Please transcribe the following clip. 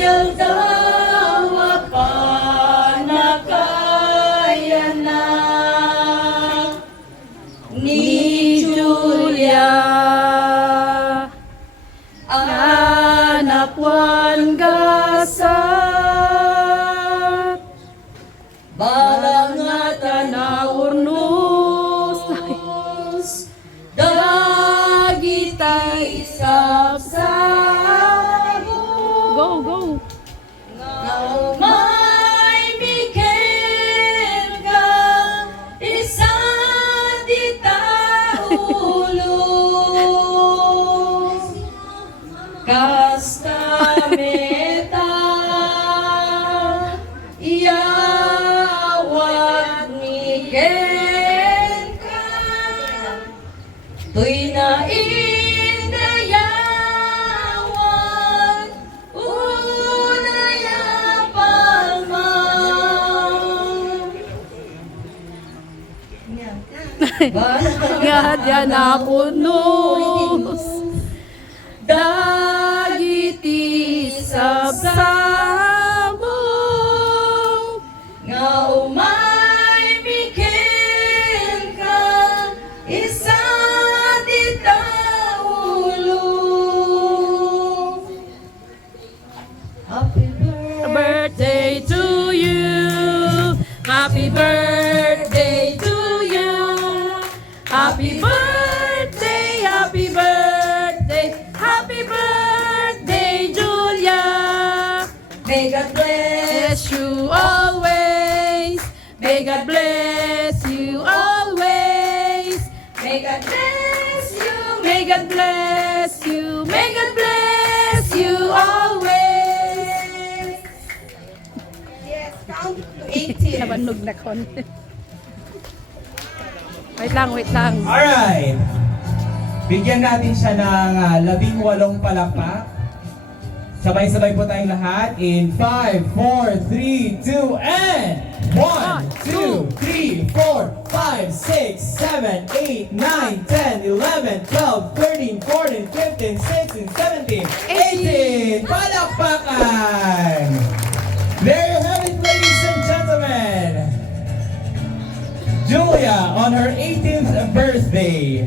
Ildawa pa na kaya na ni Julia anak wan gasat balangatan na urnos dagitay sabsabo Go. nga may Miguel ka isa di taulog kasta meta iyawat Miguel ka tuy na indayawan unaya palmang Gadya na punos dagiti sabsabong nga umay Miguel ka isa di taulog Happy birthday to you. Happy birthday to you. Happy birthday, happy birthday, happy birthday, Julia. May God bless Bless you always. May God bless you always. May God bless you May God bless you. May God bless you always. Yes, count to 18 Nabanog na kon. Wait lang. Alright. Bigyan natin siya ng 18 palakpak. Sabay-sabay po tayong lahat in 5, 4, 3, 2, and 1, 2, 3, 4, 5, 6, 7, 8, 9, 10, 11, 12, 13, 14, 15, 16, 17, 18! Palakpakan! There you have it, ladies and gentlemen! Julia on her 18th birthday.